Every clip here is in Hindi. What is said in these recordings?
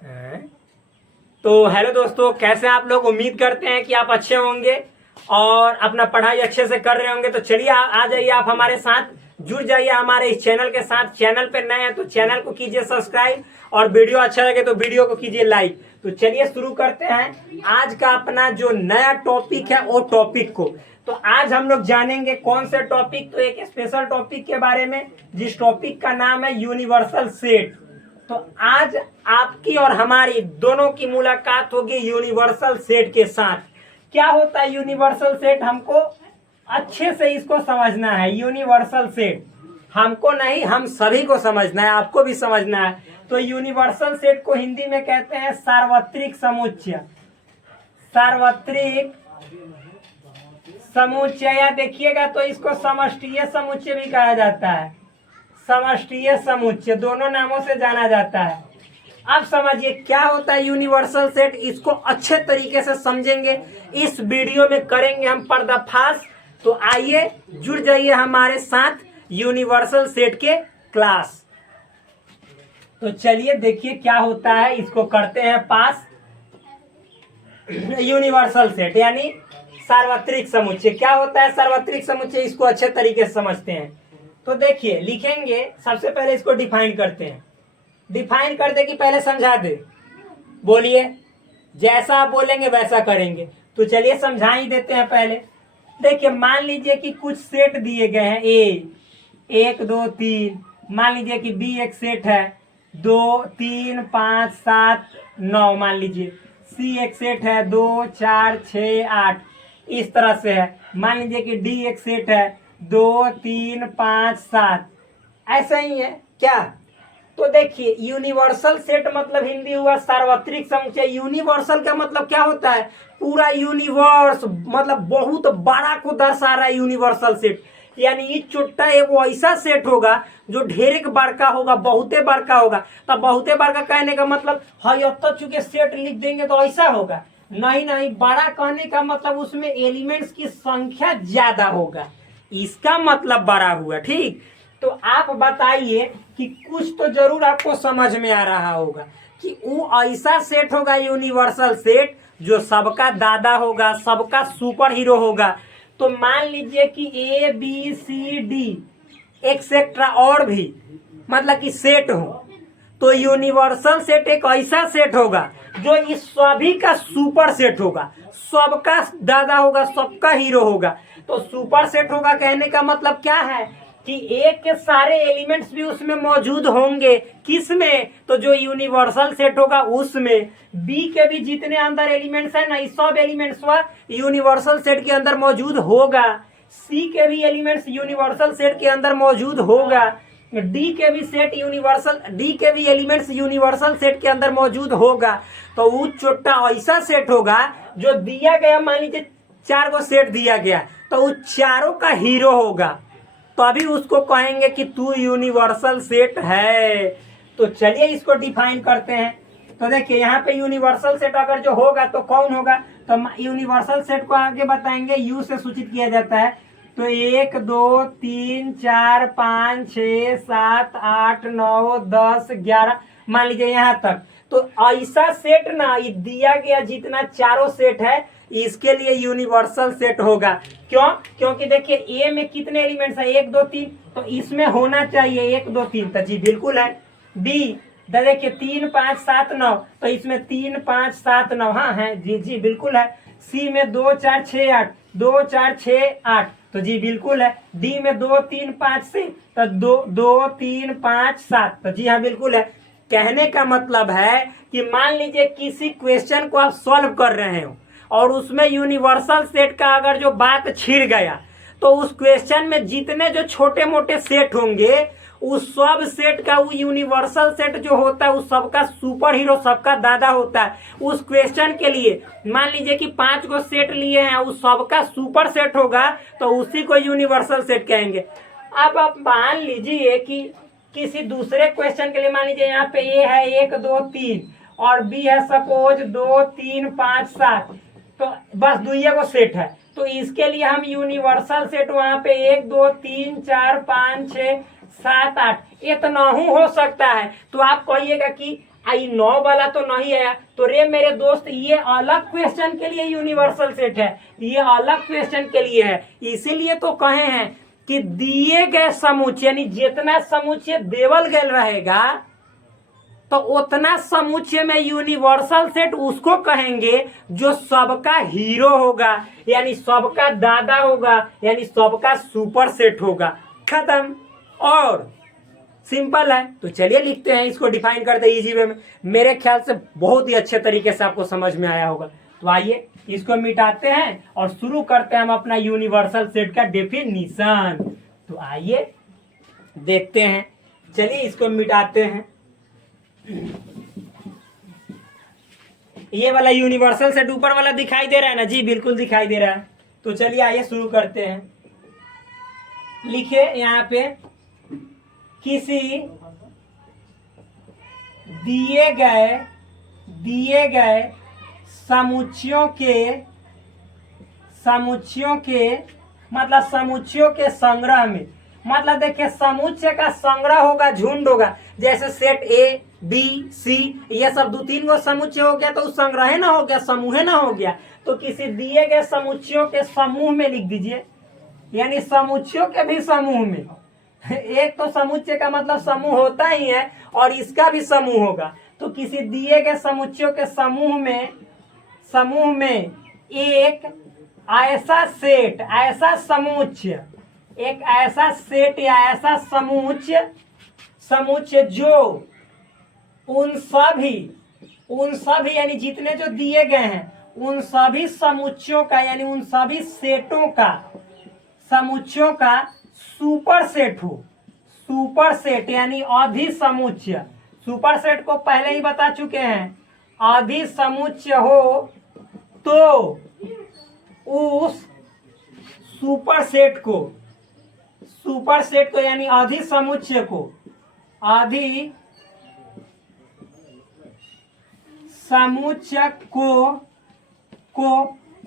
हैं? तो हेलो दोस्तों, कैसे हैं आप लोग। उम्मीद करते हैं कि आप अच्छे होंगे और अपना पढ़ाई अच्छे से कर रहे होंगे। तो चलिए आ जाइए, आप हमारे साथ जुड़ जाइए हमारे इस चैनल के साथ। चैनल पे नए हैं तो चैनल को कीजिए सब्सक्राइब और वीडियो अच्छा लगे तो वीडियो को कीजिए लाइक। तो चलिए शुरू करते हैं आज का अपना जो नया टॉपिक है वो टॉपिक को। तो आज हम लोग जानेंगे कौन से टॉपिक, तो एक स्पेशल टॉपिक के बारे में, जिस टॉपिक का नाम है यूनिवर्सल सेट। तो आज आपकी और हमारी दोनों की मुलाकात होगी यूनिवर्सल सेट के साथ। क्या होता है यूनिवर्सल सेट, हमको अच्छे से इसको समझना है। यूनिवर्सल सेट हमको नहीं, हम सभी को समझना है, आपको भी समझना है। तो यूनिवर्सल सेट को हिंदी में कहते हैं सार्वत्रिक समुच्चय। सार्वत्रिक समुच्चय, या देखिएगा तो इसको समष्टीय समुच्चय भी कहा जाता है। समष्टीय समुच्चय दोनों नामों से जाना जाता है। अब समझिए क्या होता है यूनिवर्सल सेट, इसको अच्छे तरीके से समझेंगे, इस वीडियो में करेंगे हम पर्दाफाश। तो आइए जुड़ जाइए हमारे साथ यूनिवर्सल सेट के क्लास। तो चलिए देखिए क्या होता है, इसको करते हैं पास। यूनिवर्सल सेट यानी सार्वत्रिक समुच्चय। क्या होता है सार्वत्रिक समुच्चय, इसको अच्छे तरीके से समझते हैं। तो देखिए लिखेंगे, सबसे पहले इसको डिफाइन करते हैं। डिफाइन करते कि पहले समझा दे, बोलिए, जैसा आप बोलेंगे वैसा करेंगे। तो चलिए समझा ही देते हैं पहले। देखिए मान लीजिए कि कुछ सेट दिए गए हैं, ए 1 2 3। मान लीजिए कि बी एक सेट है 2 3 5 7 9। मान लीजिए सी एक सेट है 2 4 6 8, इस तरह से है। मान लीजिए कि डी एक सेट है 2 3 5 7, ऐसा ही है क्या। तो देखिए यूनिवर्सल सेट मतलब हिंदी हुआ सार्वत्रिक समुच्चय। यूनिवर्सल का मतलब क्या होता है, पूरा यूनिवर्स, मतलब बहुत बड़ा को दर्शा रहा है यूनिवर्सल सेट। यानी ये छोटा एगो ऐसा सेट होगा जो ढेर बड़का होगा, बहुते बड़का होगा। तो बहुते बड़का कहने का मतलब है, तो चूंकि सेट लिख देंगे तो ऐसा होगा, नहीं नहीं, बड़ा कहने का मतलब उसमें एलिमेंट्स की संख्या ज्यादा होगा, इसका मतलब बड़ा हुआ। ठीक, तो आप बताइए कि कुछ तो जरूर आपको समझ में आ रहा होगा कि वो ऐसा सेट होगा यूनिवर्सल सेट जो सबका दादा होगा, सबका सुपर हीरो होगा। तो मान लीजिए कि A B C D etcetera और भी मतलब कि सेट हो, तो यूनिवर्सल सेट एक ऐसा सेट होगा जो इस सभी का सुपर सेट होगा, सबका दादा होगा, सबका हीरो होगा। तो सुपर सेट होगा कहने का मतलब क्या है कि ए के सारे एलिमेंट्स भी उसमें मौजूद होंगे। किस में, तो जो यूनिवर्सल सेट होगा उसमें। बी के भी जितने अंदर एलिमेंट्स है ना, इस सब एलिमेंट्स यूनिवर्सल सेट के अंदर मौजूद होगा। सी के भी एलिमेंट्स यूनिवर्सल सेट के अंदर मौजूद होगा। डी के भी सेट यूनिवर्सल, डी के भी एलिमेंट्स यूनिवर्सल सेट के अंदर मौजूद होगा। तो वो छोटा ऐसा सेट होगा जो दिया गया, मान लीजिए 4 गो सेट दिया गया, तो वो चारों का हीरो होगा, तभी उसको कहेंगे कि तू यूनिवर्सल सेट है। तो चलिए इसको डिफाइन करते हैं। तो देखिए यहाँ पे यूनिवर्सल सेट अगर जो होगा तो कौन होगा, तो यूनिवर्सल सेट को आगे बताएंगे, यू से सूचित किया जाता है। तो 1 2 3 4 5 6 7 8 9 10 11, मान लीजिए यहाँ तक। तो ऐसा सेट ना, ये दिया गया जितना चारों सेट है इसके लिए यूनिवर्सल सेट होगा। क्यों, क्योंकि देखिए ए में कितने एलिमेंट्स है 1 2 3, तो इसमें होना चाहिए 1 2 3, तो जी बिल्कुल है। बी देखिए 3 5 7 9, तो इसमें 3 5 7 9, हाँ है जी जी बिल्कुल है। सी में 2 4 6 8, 2 4 6 8, तो जी बिल्कुल है। डी में 2 3 5 से, तो 2 2 3 5 7, तो जी हाँ बिल्कुल है। कहने का मतलब है कि मान लीजिए किसी क्वेश्चन को आप सॉल्व कर रहे हो और उसमें यूनिवर्सल सेट का अगर जो बात छिड़ गया, तो उस क्वेश्चन में जितने जो छोटे मोटे सेट होंगे उस सब सेट का वो यूनिवर्सल सेट जो होता है उस सबका सुपर हीरो, सबका दादा होता है। उस क्वेश्चन के लिए मान लीजिए कि 5 गो सेट लिए हैं, उस सबका सुपर सेट होगा, तो उसी को यूनिवर्सल सेट कहेंगे। अब आप मान लीजिए कि किसी दूसरे क्वेश्चन के लिए, मान लीजिए यहाँ पे ए है 1 2 3 और बी है सपोज 2 3 5 7, तो बस दुइये को सेट है। तो इसके लिए हम यूनिवर्सल सेट वहां पे 1 2 3 4 5 6 7 8 इतना हो सकता है। तो आप कहिएगा कि आई 9 वाला तो नहीं आया। तो रे मेरे दोस्त ये अलग क्वेश्चन के लिए यूनिवर्सल सेट है, ये अलग क्वेश्चन के लिए है। इसीलिए तो कहे हैं कि दिए गए समुच्चय यानी जितना समुच्चय देवल गए रहेगा तो उतना समुच्चय में यूनिवर्सल सेट उसको कहेंगे जो सबका हीरो होगा, यानी सबका दादा होगा, यानी सबका सुपर सेट होगा। खत्म। और सिंपल है। तो चलिए लिखते हैं, इसको डिफाइन करते हैं इजी वे में। मेरे ख्याल से बहुत ही अच्छे तरीके से आपको समझ में आया होगा। तो आइए इसको मिटाते हैं और शुरू करते हैं हम अपना यूनिवर्सल सेट का डेफिनेशन। तो आइए देखते हैं, चलिए इसको मिटाते हैं। ये वाला यूनिवर्सल सेट ऊपर वाला दिखाई दे रहा है ना जी? बिल्कुल दिखाई दे रहा है। तो चलिए आइए शुरू करते हैं। लिखे यहाँ पे किसी दिए गए समुच्चयों के मतलब समुच्चयों के संग्रह में, मतलब देखिए समुच्चय का संग्रह होगा, झुंड होगा। जैसे सेट ए बी सी ये सब 2-3 गो समुच्चय हो गया तो संग्रह ना हो गया, समूह ना हो गया। तो किसी दिए गए समुच्चयों के समूह में लिख दीजिए, यानी समुच्चयों के भी समूह में। एक तो समुच्चय का मतलब समूह होता ही है और इसका भी समूह होगा। तो किसी दिए गए समुच्चयों के समूह में एक ऐसा सेट, ऐसा समुच्चय, एक ऐसा सेट या ऐसा समुच्चय जो उन सभी यानी जितने जो दिए गए हैं उन सभी समुच्चयों का, यानी उन सभी सेटों का, समुच्चयों का सुपर सेट हो। सुपर सेट यानी अधिसमुच्चय। सुपर सेट को पहले ही बता चुके हैं। अधिसमुच्चय हो तो उस सुपर सेट को यानी अधिसमुच्चय को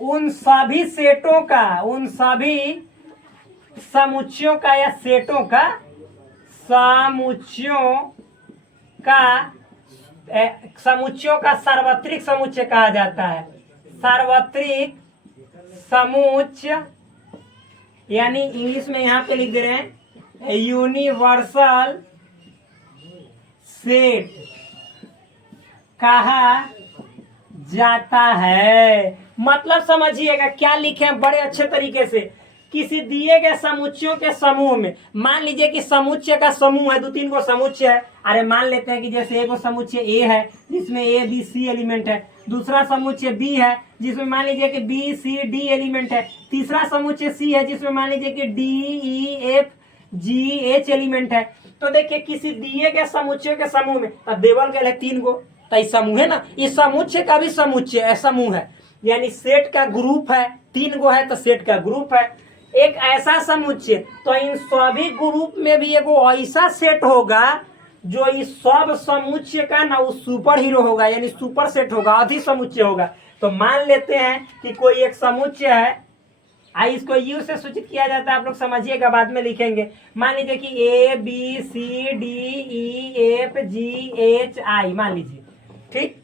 उन सभी सेटों का, उन सभी समुच्चयों का या सेटों का, समुच्चयों का सार्वत्रिक समुच्चय कहा जाता है। सार्वत्रिक समुच्चय यानी इंग्लिश में यहाँ पे लिख दे रहे हैं यूनिवर्सल सेट कहा जाता है। मतलब समझिएगा क्या लिखे हैं बड़े अच्छे तरीके से। किसी दिए गए समुच्चयों के समूह में, मान लीजिए कि समुच्चय का समूह है, 2-3 गो समुच्चय है। अरे मान लेते हैं कि जैसे एक समुच्चय ए है जिसमें ए बी सी एलिमेंट है, दूसरा समुच्चय बी है जिसमें मान लीजिए कि बी सी डी एलिमेंट है, तीसरा समुच्चय सी है जिसमें मान लीजिए कि D E F G H element है। तो देखिए किसी दिए गए समुच्चय के समूह में देवल गए 3 गो, तो समूह है ना, इस समुच्चय का भी समुच्चय समूह है, यानी सेट का ग्रुप है। 3 गो है तो सेट का ग्रुप है। एक ऐसा समुच्चय, तो इन सभी ग्रुप में भी एगो ऐसा सेट होगा जो इस सब समुच्चय का ना वो सुपर हीरो होगा, यानी सुपर सेट होगा, अधिसमुच्चय होगा। तो मान लेते हैं कि कोई एक समुच्चय है, इसको यू से सूचित किया जाता है, आप लोग समझिएगा बाद में लिखेंगे। मान लीजिए कि A B C D E F G H I मान लीजिए, ठीक।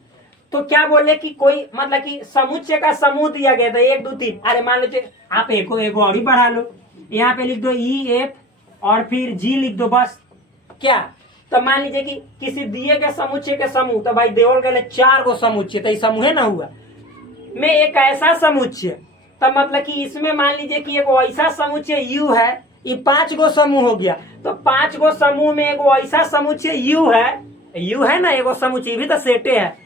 तो क्या बोले कि कोई मतलब कि समुच्चय का समूह दिया गया था 1 2 3। अरे मान लीजिए आप एक और ही बढ़ा लो, यहाँ पे लिख दो ई एफ और फिर जी लिख दो, बस। क्या तो मान लीजिए कि किसी दिए गए समुच्चय के समूह, तो भाई देवल गए 4 गो समुच्चय, तो समूह है ना हुआ में एक ऐसा समुच्चय, तो मतलब कि इसमें मान लीजिए कि एगो ऐसा समुच्चय यू है, ये 5 गो समूह हो गया। तो 5 गो समूह में एगो ऐसा समुच्चय यू है ना, एगो समुच्चय भी तो सेटे है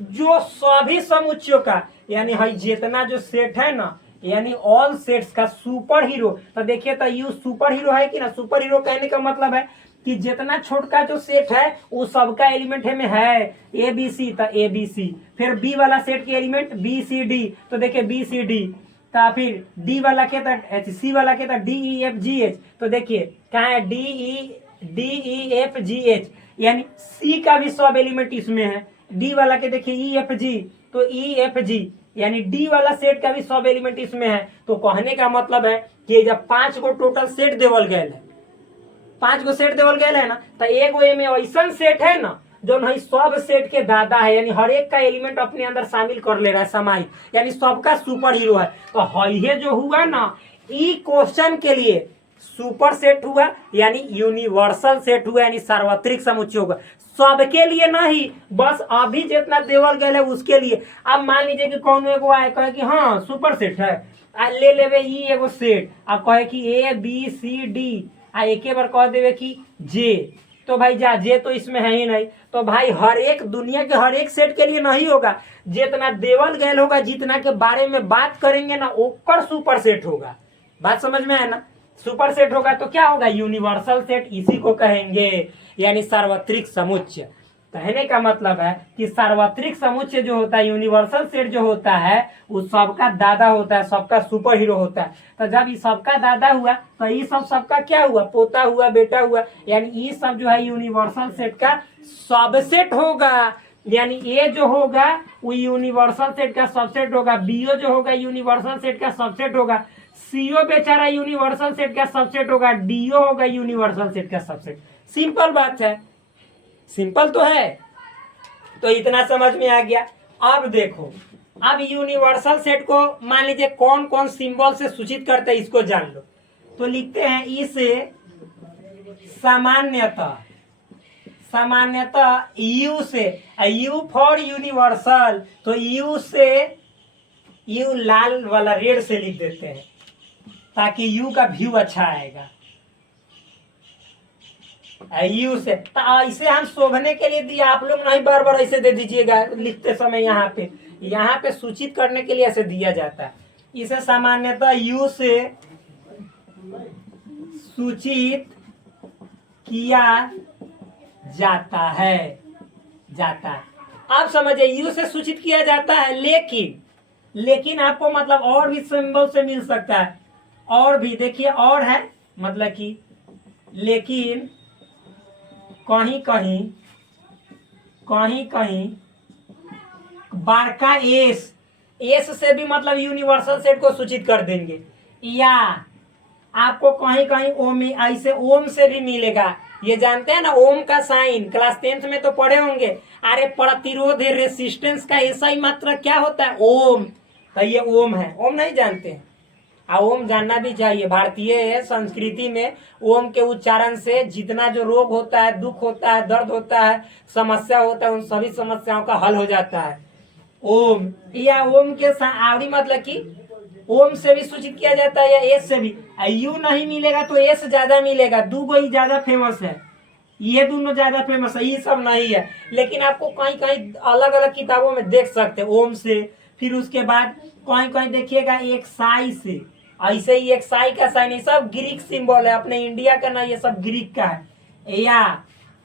जो सभी समुच्चयों का, यानी हई जितना जो सेट है ना, यानी ऑल सेट्स का सुपर हीरो। तो देखिए तो यू सुपर हीरो है कि ना। सुपर हीरो कहने का मतलब है कि जितना छोटका जो सेट है वो सबका एलिमेंट में है ए बी सी, तो ए बी सी। फिर बी वाला सेट के एलिमेंट बी सी डी, तो देखिए बी सी डी। तो फिर डी वाला के तो सी वाला के तो D E F G H, तो देखिए कहाँ है D E F G H, यानी सी का भी सब एलिमेंट इसमें है। डी वाला के देखिए ई एफ जी, तो ई एफ जी, यानी डी वाला सेट का भी सब एलिमेंट इसमें है। तो कहने का मतलब है कि जब 5 गो टोटल सेट देवल गए है, 5 गो सेट देवल गए है ना, तो एगो में ऐसा सेट है ना जो नहीं सब सेट के दादा है, यानी हर एक का एलिमेंट अपने अंदर शामिल कर ले रहा है, समाई, यानी सबका सुपर हीरो है। तो ये जो हुआ ना, ई क्वेश्चन के लिए सुपर सेट हुआ, यानी यूनिवर्सल सेट हुआ, यानी सार्वत्रिक समुच्चय होगा, सबके लिए नहीं, बस अभी जितना देवल गए है उसके लिए। अब मान लीजिए कि कौन एगो आए कहे कि हाँ सुपर सेट है, ले लेवे ई एगो सेट, आ कहे कि ए बी सी डी, आ एक बार कह देवे कि जे, तो भाई जा जे तो इसमें है ही नहीं। तो भाई हर एक दुनिया के हर एक सेट के लिए नहीं होगा, जितना देवल गए होगा, जितना के बारे में बात करेंगे ना, ओकर सुपर सेट होगा। बात समझ में आया ना? सुपर सेट होगा तो क्या होगा? यूनिवर्सल सेट, इसी को कहेंगे, यानी सार्वत्रिक समुच्चय। कहने का मतलब है कि सार्वत्रिक समुच्चय जो होता है, यूनिवर्सल सेट जो होता है, वो सबका दादा होता है, सबका सुपर हीरो होता है। तो जब ये सबका दादा हुआ तो ये सबका क्या हुआ? पोता हुआ, बेटा हुआ, यानी ये सब जो है यूनिवर्सल सेट का सबसेट होगा। यानी ए जो होगा वो यूनिवर्सल सेट का सबसेट होगा, बीओ जो होगा यूनिवर्सल सेट का सबसेट होगा, सीओ बेचारा यूनिवर्सल सेट का सबसेट होगा, डीओ होगा यूनिवर्सल सेट का सबसेट। सिंपल बात है, सिंपल तो है। तो इतना समझ में आ गया। अब देखो, अब यूनिवर्सल सेट को मान लीजिए कौन कौन सिंबल से सूचित करते हैं, इसको जान लो। तो लिखते हैं इसे सामान्यतः, सामान्यतः यू से, यू फॉर यूनिवर्सल, तो यू से, यू लाल वाला रेड से लिख देते हैं ताकि यू का व्यू अच्छा आएगा। यू से तो इसे हम शोभने के लिए दिया, आप लोग नहीं बार बार ऐसे दे दीजिएगा लिखते समय। यहाँ पे सूचित करने के लिए ऐसे दिया जाता है। इसे सामान्यतः यू से सूचित किया जाता है, आप समझे, यू से सूचित किया जाता है। लेकिन आपको मतलब और भी सिंबल से मिल सकता है, और भी देखिए, और है मतलब कि, लेकिन कहीं कहीं बारका एस से भी मतलब यूनिवर्सल सेट को सूचित कर देंगे, या आपको कहीं कहीं ओम, ऐसे ओम से भी मिलेगा। ये जानते हैं ना ओम का साइन, क्लास 10th में तो पढ़े होंगे। अरे प्रतिरोध रेसिस्टेंस का ऐसा ही मात्रा क्या होता है? ओम। तो ये ओम है, ओम नहीं जानते हैं? ओम जानना भी चाहिए। भारतीय संस्कृति में ओम के उच्चारण से जितना जो रोग होता है, दुख होता है, दर्द होता है, समस्या होता है, उन सभी समस्याओं का हल हो जाता है ओम। या ओम के आवड़ी मतलब कि ओम से भी सूचित किया जाता है, या एस से भी। यू नहीं मिलेगा तो एस ज्यादा मिलेगा, दो ही ज्यादा फेमस है, ये दोनों ज्यादा फेमस है, ये सब नहीं है। लेकिन आपको कहीं कहीं अलग अलग किताबों में देख सकते हैं ओम से। फिर उसके बाद कहीं कहीं देखिएगा एक साई से, ऐसे ही एक साई का साइन, ये सब ग्रीक सिंबल है, अपने इंडिया का ना, ये सब ग्रीक का है।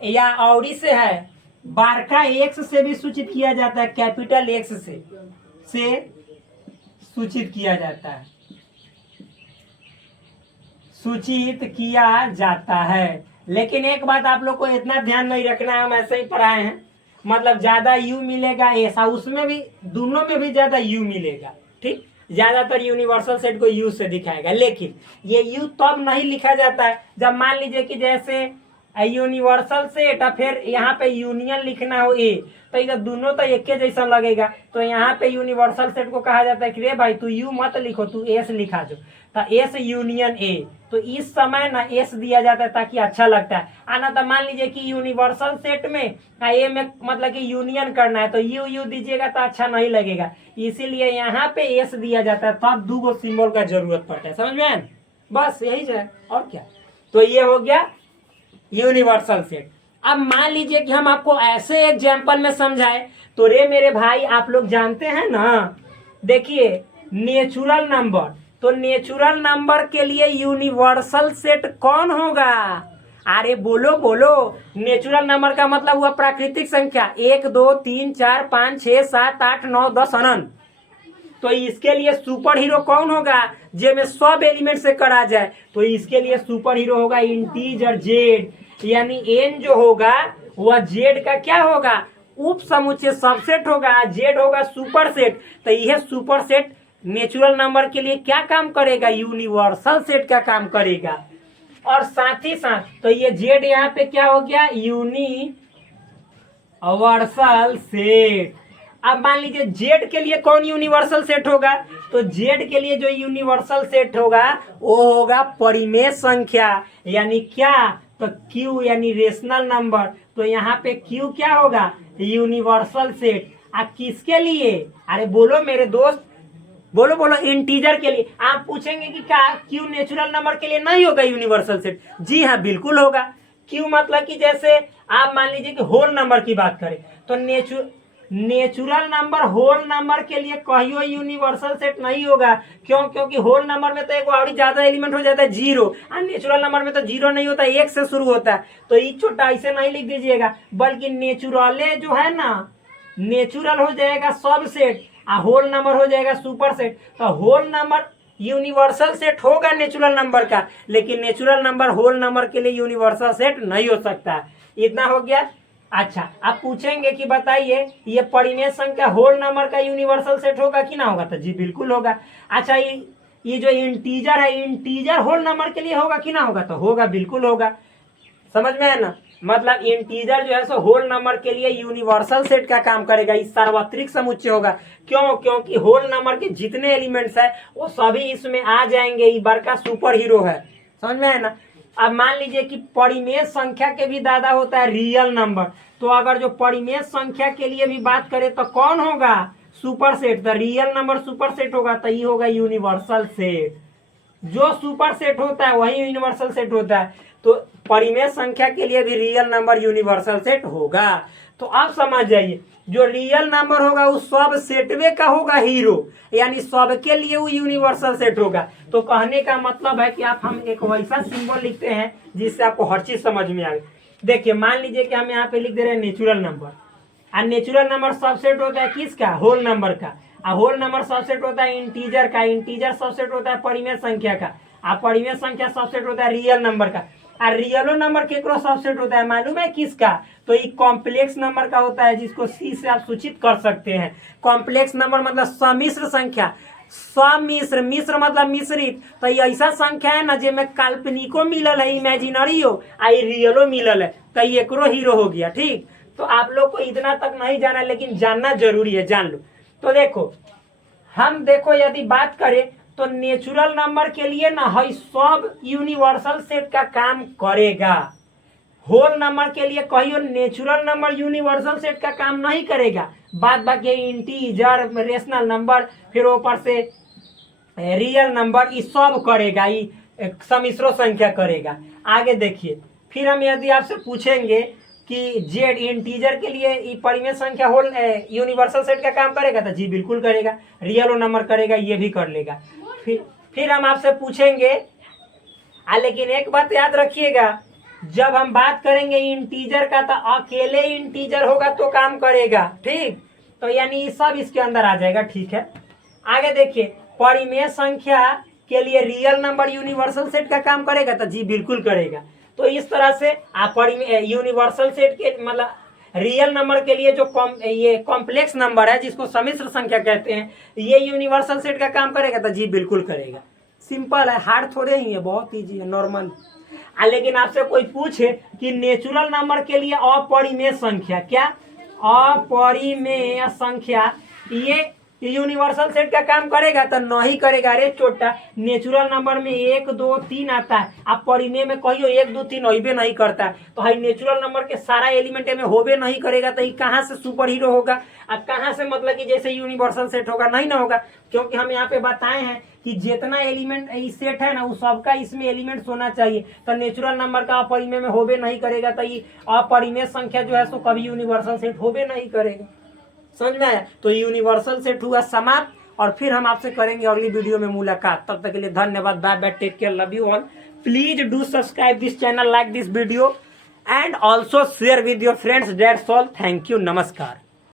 या औरी से है, बारका एक्स से भी सूचित किया जाता है, कैपिटल एक्स से सूचित किया जाता है, सूचित किया जाता है। लेकिन एक बात आप लोग को इतना ध्यान नहीं रखना है, हम ऐसे ही पढ़ाए हैं, मतलब ज्यादा यू मिलेगा ऐसा, उसमें भी दोनों में भी ज्यादा यू मिलेगा, ठीक। ज्यादातर यूनिवर्सल सेट को यू से दिखाएगा, लेकिन ये यू तब नहीं लिखा जाता है जब मान लीजिए कि जैसे यूनिवर्सल सेट और फिर यहाँ पे यूनियन लिखना हो ए, तो इधर दोनों तो एक जैसा लगेगा। तो यहाँ पे यूनिवर्सल सेट को कहा जाता है कि रे भाई तू यू मत लिखो, तू एस लिखा जो, तो एस यूनियन ए। तो इस समय ना एस दिया जाता है ताकि अच्छा लगता है। आना तो मान लीजिए कि यूनिवर्सल सेट में ए में मतलब कि यूनियन करना है, तो यू यू दीजिएगा तो अच्छा नहीं लगेगा, इसीलिए यहाँ पे एस दिया जाता है, तब दो सिंबल का जरूरत पड़ता है। समझ में आया? बस यही है, और क्या। तो ये हो गया यूनिवर्सल सेट। अब मान लीजिए कि हम आपको ऐसे एग्जाम्पल में समझाए, तो रे मेरे भाई आप लोग जानते हैं ना, देखिए नेचुरल नंबर, तो नेचुरल नंबर के लिए यूनिवर्सल सेट कौन होगा? अरे बोलो बोलो, नेचुरल नंबर का मतलब हुआ प्राकृतिक संख्या, 1 2 3 4 5 6 7 8 9 10 अनंत। तो इसके लिए सुपर हीरो कौन होगा? जिसमें सब एलिमेंट से करा जाए, तो इसके लिए सुपर हीरो होगा इंटीजर जेड, यानी एन जो होगा वह जेड का क्या होगा? उप समुच्चय सबसेट होगा, जेड होगा सुपर सेट। तो यह सुपर सेट नेचुरल नंबर के लिए क्या काम करेगा? यूनिवर्सल सेट का काम करेगा। और साथ ही साथ तो ये जेड यहाँ पे क्या हो गया? Universal set. अब मान लीजिए जेड के लिए कौन यूनिवर्सल सेट होगा, तो जेड के लिए जो यूनिवर्सल सेट होगा वो होगा परिमेय संख्या, यानी क्या, तो क्यू यानी रेशनल नंबर। तो यहाँ पे क्यू क्या होगा, यूनिवर्सल सेट। अब किसके लिए, अरे बोलो मेरे दोस्त, बोलो बोलो, इंटीजर के लिए। आप पूछेंगे कि क्या क्यू नेचुरल नंबर के लिए नहीं होगा यूनिवर्सल सेट? जी हाँ, बिल्कुल होगा। क्यू मतलब कि जैसे आप मान लीजिए कि होल नंबर की बात करें तो नेचुरल नंबर होल नंबर के लिए कहियो यूनिवर्सल सेट नहीं होगा। क्यों? क्योंकि होल नंबर में तो एक और ज्यादा एलिमेंट हो जाता है जीरो, और नेचुरल नंबर में तो जीरो नहीं होता, एक से शुरू होता है। तो ये छोटा ऐसे नहीं लिख दीजिएगा, बल्कि नेचुरले जो है ना, नेचुरल हो जाएगा सब सेट, और होल नंबर हो जाएगा सुपर सेट। तो होल नंबर यूनिवर्सल सेट होगा नेचुरल नंबर का, लेकिन नेचुरल नंबर होल नंबर के लिए यूनिवर्सल सेट नहीं हो सकता। इतना हो गया। अच्छा, आप पूछेंगे कि बताइए ये परिमेय संख्या होल नंबर का यूनिवर्सल सेट होगा कि ना होगा, तो जी बिल्कुल होगा। अच्छा, ये जो इंटीजर है, इंटीजर होल नंबर के लिए होगा कि ना होगा, तो होगा, बिल्कुल होगा। समझ में है ना, मतलब इंटीजर जो है सो होल नंबर के लिए यूनिवर्सल सेट का काम करेगा, इस सार्वत्रिक समुच्चय होगा। क्यों? क्योंकि होल नंबर के जितने एलिमेंट्स है वो सभी इसमें आ जाएंगे, ये बड़का सुपर हीरो है। समझ में है ना। अब मान लीजिए कि परिमेय संख्या के भी दादा होता है रियल नंबर, तो अगर जो परिमेय संख्या के लिए भी बात करें तो कौन होगा, सुपर सेट। तो रियल नंबर सुपर सेट होगा, तो ये होगा यूनिवर्सल सेट। जो सुपर सेट होता है वही यूनिवर्सल सेट होता है। तो परिमेय संख्या के लिए भी रियल नंबर यूनिवर्सल सेट होगा। तो आप समझ जाइए, जो रियल नंबर होगा वो सब सेटवे का होगा हीरो, यानी सबके लिए वो यूनिवर्सल सेट होगा। तो कहने का मतलब है कि आप हम एक वैसा सिंबल लिखते हैं जिससे आपको हर चीज समझ में आए। देखिए, मान लीजिए कि हम यहाँ पे लिख दे रहे हैं नेचुरल नंबर, और नेचुरल नंबर सबसेट होता है किसका, होल नंबर का। और होल नंबर सबसेट होता है इंटीजर का, इंटीजर सबसेट होता है परिमेय संख्या का, और परिमेय संख्या सबसेट होता है रियल नंबर का। और रियलो नंबर केकरो सबसेट होता है मालूम है किसका, तो ये कॉम्प्लेक्स नंबर का होता है, जिसको सी से आप सूचित कर सकते हैं। कॉम्प्लेक्स नंबर मतलब सम्मिश्र संख्या, सम्मिश्र, मिश्र मतलब मिश्रित। तो ये ऐसा संख्या है ना जिसमें काल्पनिको मिलल है, इमेजिनरियो, आई रियलो मिलल है, तो ये एकरो हीरो हो गया। ठीक, तो आप लोग को इतना तक नहीं जाना, लेकिन जानना जरूरी है, जान लो। तो देखो, हम देखो यदि बात करें तो नेचुरल नंबर के लिए ना है सब यूनिवर्सल सेट का काम करेगा। होल नंबर के लिए कहियो नेचुरल नंबर यूनिवर्सल सेट का काम नहीं करेगा। बाद बाकी इंटीजर, रेशनल नंबर, फिर ऊपर से रियल नंबर, ये सब करेगा, ये सम्मिश्र संख्या करेगा। आगे देखिए, फिर हम यदि आपसे पूछेंगे कि जेड इंटीजर के लिए ये परिमेय संख्या होल यूनिवर्सल सेट का काम करेगा, तो जी बिल्कुल करेगा, रियल नंबर करेगा, ये भी कर लेगा। फिर हम आपसे पूछेंगे, लेकिन एक बात याद रखिएगा, जब हम बात करेंगे इंटीजर का तो अकेले इंटीजर होगा तो काम करेगा। ठीक, तो यानी ये सब इसके अंदर आ जाएगा। ठीक है, आगे देखिए, परिमेय संख्या के लिए रियल नंबर यूनिवर्सल सेट का काम करेगा, तो जी बिल्कुल करेगा। तो इस तरह से आप यूनिवर्सल सेट के मतलब रियल नंबर के लिए जो ये कॉम्प्लेक्स नंबर है जिसको सम्मिश्र संख्या कहते हैं, ये यूनिवर्सल सेट का काम करेगा, तो जी बिल्कुल करेगा। सिंपल है, हार्ड थोड़े ही है, बहुत ईजी है, नॉर्मल। लेकिन आपसे कोई पूछे कि नेचुरल नंबर के लिए अपरिमेय संख्या, क्या अपरिमेय संख्या ये यूनिवर्सल सेट का काम करेगा, तो नहीं करेगा। अरे छोटा, नेचुरल नंबर में 1 2 3 आता है, आप परिमेय में कहियो 1 2 3 होबे नहीं करता, तो है नेचुरल नंबर के सारा एलिमेंट में होबे नहीं करेगा, तो ये कहाँ से सुपर हीरो होगा, अब कहाँ से मतलब कि जैसे यूनिवर्सल सेट होगा, नहीं ना होगा। क्योंकि हम यहाँ पे बताए हैं कि जितना एलिमेंट सेट है ना वो सबका इसमें एलिमेंट्स होना चाहिए, तो नेचुरल नंबर का अपरिमेय में होबे नहीं करेगा, तो ये अपरिमेय संख्या जो है सो कभी यूनिवर्सल सेट होबे नहीं करेगा। समझ में आया? तो यूनिवर्सल सेट हुआ समाप्त, और फिर हम आपसे करेंगे अगली वीडियो में मुलाकात। तब तक के लिए धन्यवाद, bye bye, take care, love you all. Please do subscribe this channel, like this video, and also share with your friends. That's all, thank you, नमस्कार।